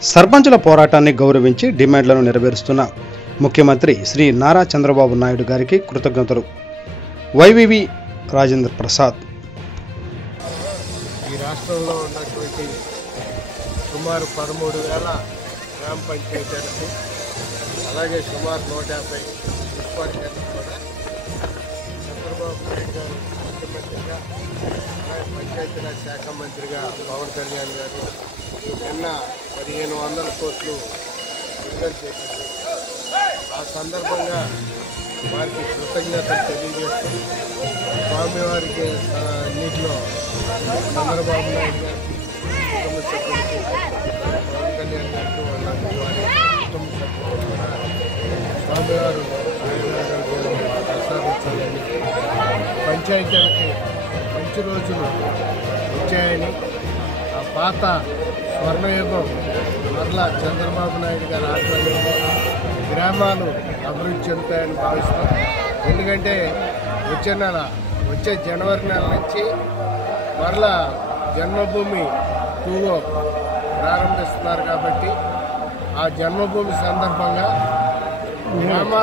సర్పంచుల పోరాటాన్ని గౌరవించి డిమాండ్లను నెరవేరుస్తున్న ముఖ్యమంత్రి శ్రీ నారా చంద్రబాబు నాయుడు గారికి కృతజ్ఞతలు. వైవివి రాజేంద్ర ప్రసాద్. ఈ రాష్ట్రంలో ఉన్నటువంటి సుమారు 13,000 గ్రామ పంచాయతీలకు అలాగే సుమారు 150 మున్సిపాలిటీలకు కూడా చంద్రబాబు నాయుడు గారు ముఖ్యమంత్రిగా అలాగే పంచాయతీరాజ్ శాఖ మంత్రిగా పవన్ కళ్యాణ్ గారు నిన్న 1,500 కోట్లు విడుదల చేశారు. ఆ సందర్భంగా వారికి కృతజ్ఞతలు తెలియజేస్తూ స్వామివారికి అన్నింటిలో చంద్రబాబు నాయుడు గారికి కుటుంబ సభ్యులకి పవన్ కళ్యాణ్ గారికి వారి కుటుంబ సభ్యులు కూడా స్వామివారు ప్రసాదించాలని, పంచాయతీలకి మంచి రోజులు వచ్చాయని, ఆ పాత స్వర్ణయుగం మరలా చంద్రబాబు నాయుడు గారి ఆధ్వర్యంలో గ్రామాలు అభివృద్ధి చెందుతాయని భావిస్తాం. ఎందుకంటే వచ్చే జనవరి నెల నుంచి మరలా జన్మభూమి 2 ప్రారంభిస్తున్నారు కాబట్టి ఆ జన్మభూమి సందర్భంగా గ్రామాలు